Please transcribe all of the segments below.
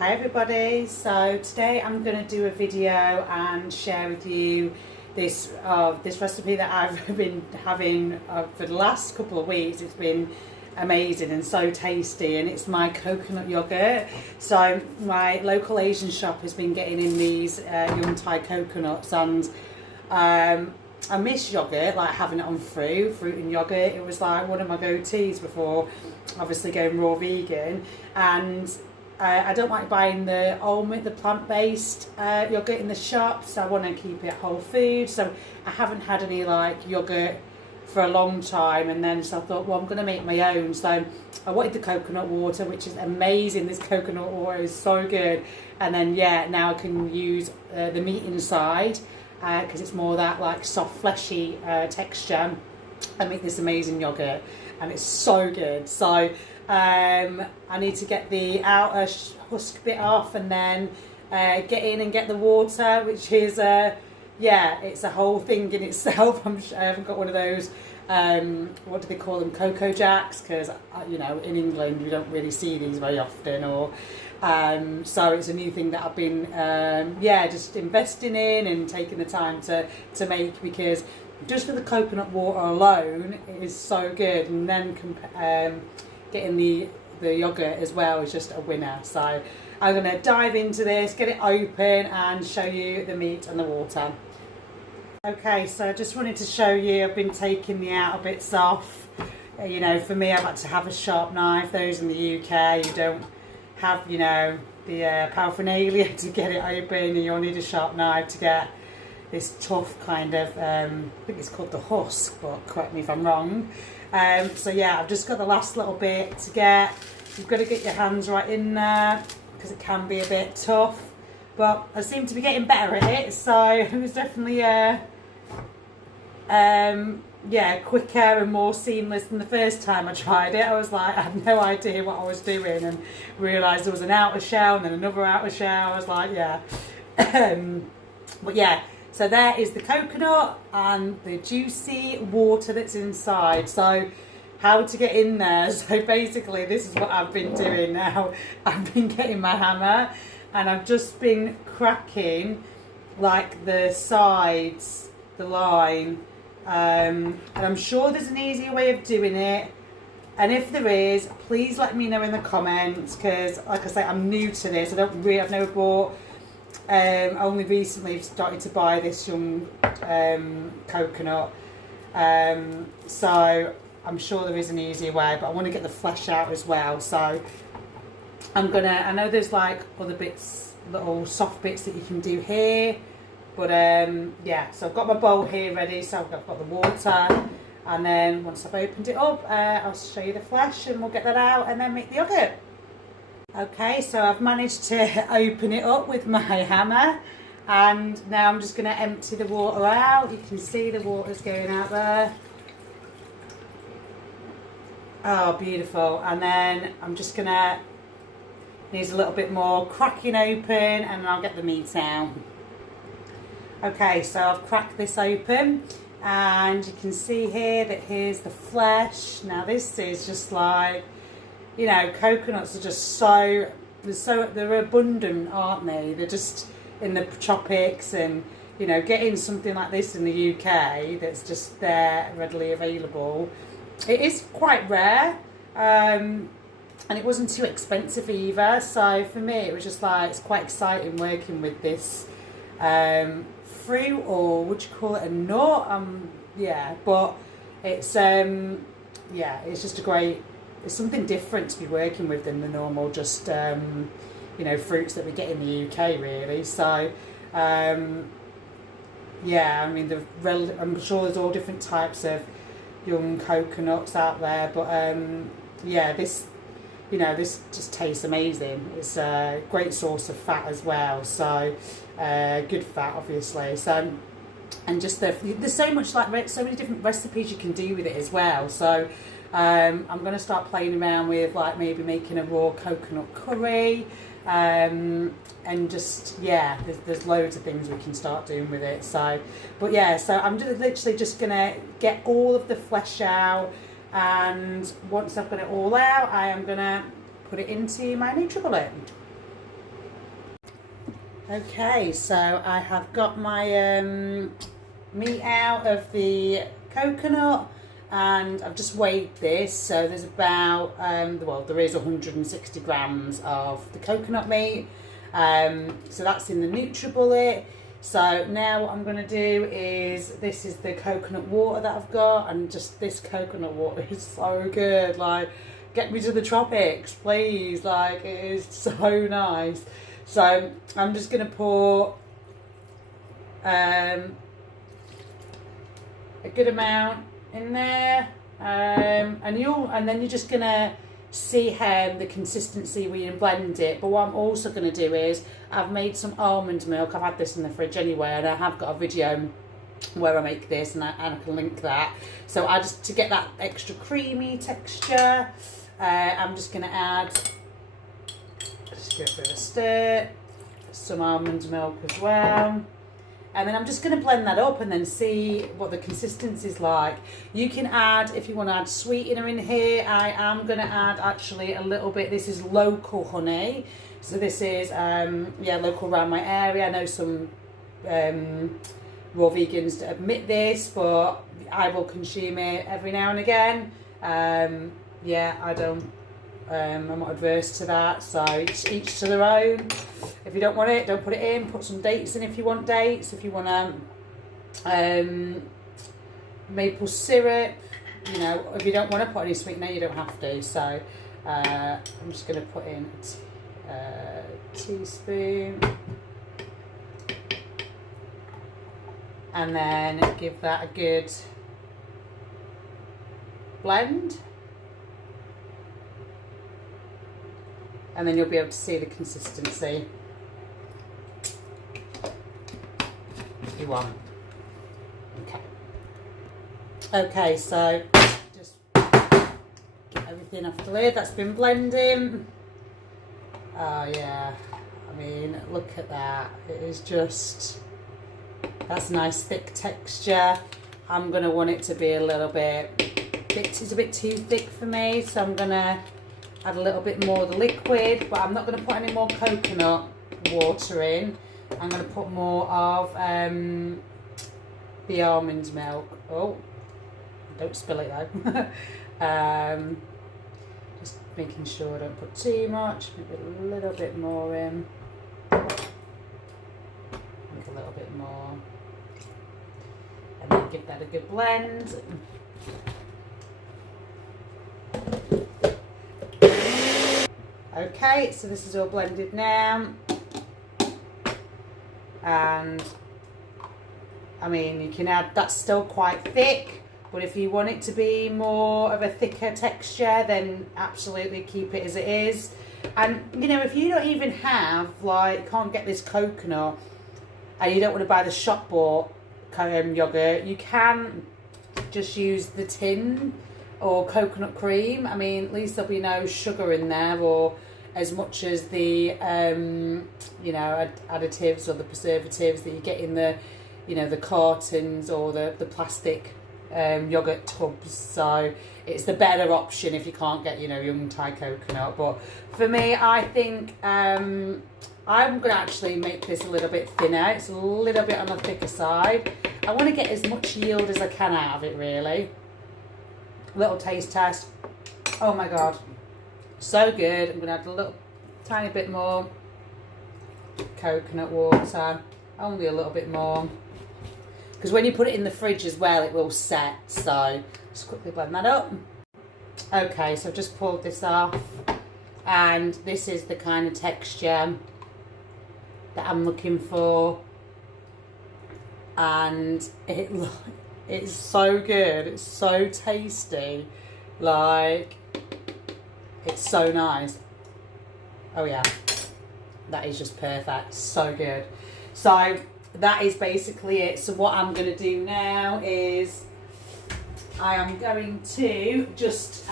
Hi everybody, so today I'm going to do a video and share with you this recipe that I've been having for the last couple of weeks. It's been amazing and so tasty, and it's my coconut yogurt. So my local Asian shop has been getting in these young Thai coconuts, and I miss yogurt, like having it on fruit and yogurt. It was like one of my go-tos before obviously going raw vegan. And I don't like buying the almond, the plant-based yogurt in the shops. I want to keep it whole food, so I haven't had any like yogurt for a long time. And then so I thought, well, I'm going to make my own. So I wanted the coconut water, which is amazing. This coconut water is so good. And then now I can use the meat inside because it's more that like soft, fleshy texture. I make this amazing yogurt, and it's so good. So I need to get the outer husk bit off, and then get in and get the water, which is it's a whole thing in itself. I haven't got one of those what do they call them, cocoa jacks, because in England we don't really see these very often, or so it's a new thing that I've been just investing in and taking the time to make, because just for the coconut water alone it is so good, and then getting the yogurt as well is just a winner. So I'm going to dive into this, get it open and show you the meat and the water. Okay, so I just wanted to show you, I've been taking the outer bits off. For me, I've had to have a sharp knife. Those in the UK, you don't have, the paraphernalia to get it open, and you'll need a sharp knife to get this tough kind of, I think it's called the husk, but correct me if I'm wrong. So I've just got the last little bit to get. You've got to get your hands right in there because it can be a bit tough, but I seem to be getting better at it. So it was definitely quicker and more seamless than the first time I tried it. I was like, I had no idea what I was doing, and realised there was an outer shell and then another outer shell. I was like, so there is the coconut and the juicy water that's inside. So how to get in there? So basically this is what I've been doing now. I've been getting my hammer and I've just been cracking like the sides, the line. And I'm sure there's an easier way of doing it. And if there is, please let me know in the comments, because like I say, I'm new to this. I've never bought, only recently started to buy this young coconut, so I'm sure there is an easier way, but I want to get the flesh out as well. So I know there's like other bits, little soft bits that you can do here, but so I've got my bowl here ready. So I've got the water, and then once I've opened it up, I'll show you the flesh and we'll get that out and then make the yogurt. Okay, so I've managed to open it up with my hammer, and now I'm just going to empty the water out. You can see the water's going out there. Oh, beautiful. And then I'm just going to, needs a little bit more cracking open, and I'll get the meat out. Okay, so I've cracked this open, and you can see here that here's the flesh. Now this is just like, coconuts are just they're abundant, aren't they? They're just in the tropics, and getting something like this in the UK that's just there readily available, it is quite rare, and it wasn't too expensive either. So for me it was just like, it's quite exciting working with this fruit, or would you call it a nut? But it's it's just it's something different to be working with than the normal just fruits that we get in the UK, really. So I'm sure there's all different types of young coconuts out there, but this just tastes amazing. It's a great source of fat as well, so good fat obviously. So, and just there's so much, like so many different recipes you can do with it as well. So I'm going to start playing around with like maybe making a raw coconut curry, and just there's loads of things we can start doing with it. So so I'm literally just going to get all of the flesh out, and once I've got it all out, I am going to put it into my NutriBullet. Okay, so I have got my meat out of the coconut, and I've just weighed this. So there's about well, there is 160 grams of the coconut meat. So that's in the NutriBullet. So now what I'm going to do is, this is the coconut water that I've got, and just this coconut water is so good. Like, get me to the tropics, please. Like, it is so nice. So I'm just going to pour a good amount in there, and then you're just going to see how the consistency when you blend it. But what I'm also going to do is, I've made some almond milk. I've had this in the fridge anyway, and I have got a video where I make this, and I can link that. So I just, to get that extra creamy texture, I'm just going to add, just give it a bit of a stir, some almond milk as well. And then I'm just going to blend that up and then see what the consistency is like. You can add, if you want to add sweetener in here, I am going to add actually a little bit. This is local honey. So this is, yeah, local around my area. I know some raw vegans admit this, but I will consume it every now and again. Yeah, I don't, I'm not adverse to that, so each to their own. If you don't want it, don't put it in. Put some dates in if you want dates. If you want maple syrup, you know, if you don't want to put any sweetener, you don't have to. So I'm just going to put in a teaspoon, and then give that a good blend. And then you'll be able to see the consistency if you want. Okay. Okay, so just get everything off the lid. That's been blending. Oh yeah, I mean, look at that. It is just, that's a nice thick texture. I'm gonna want it to be a little bit, it's a bit too thick for me, so I'm gonna add a little bit more of the liquid, but I'm not going to put any more coconut water in. I'm going to put more of the almond milk. Oh, don't spill it though. Just making sure I don't put too much, maybe a little bit more in. I think a little bit more. And then give that a good blend. Okay, so this is all blended now, and I mean, you can add, that's still quite thick, but if you want it to be more of a thicker texture, then absolutely keep it as it is. And you know, if you don't even have, like, can't get this coconut and you don't want to buy the shop bought yogurt, you can just use the tin or coconut cream. I mean, at least there'll be no sugar in there, or as much as the you know, additives or the preservatives that you get in the, you know, the cartons or the plastic yogurt tubs. So it's the better option if you can't get, you know, young Thai coconut. But for me, I think I'm going to actually make this a little bit thinner. It's a little bit on the thicker side. I want to get as much yield as I can out of it, really. Little taste test. Oh my god, so good. I'm gonna add a little tiny bit more coconut water, only a little bit more, because when you put it in the fridge as well, it will set. So just quickly blend that up. Okay, so I've just pulled this off, and this is the kind of texture that I'm looking for, and it's so good, it's so tasty, like, it's so nice. Oh yeah, that is just perfect, so good. So that is basically it. So what I'm going to do now is I am going to just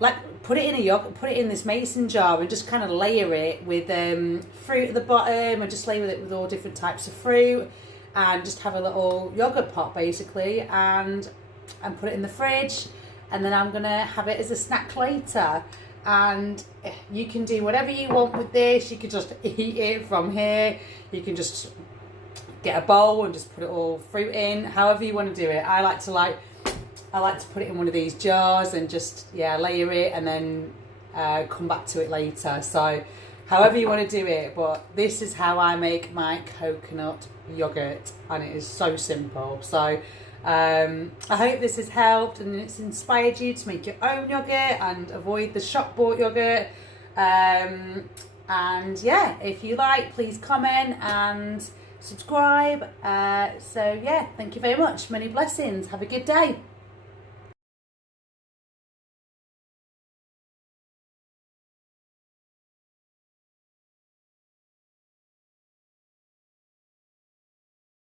like put it in a yogurt, put it in this mason jar, and just kind of layer it with fruit at the bottom, and just layer it with all different types of fruit, and just have a little yogurt pot basically, and put it in the fridge, and then I'm gonna have it as a snack later. and you can do whatever you want with this. You could just eat it from here. You can just get a bowl and just put it all fruit in, however you want to do it. I like to put it in one of these jars and just layer it and then come back to it later. So however you want to do it, but this is how I make my coconut yogurt, and it is so simple. So I hope this has helped and it's inspired you to make your own yogurt and avoid the shop bought yogurt. And yeah, if you like, please comment and subscribe. So yeah, thank you very much. Many blessings. Have a good day.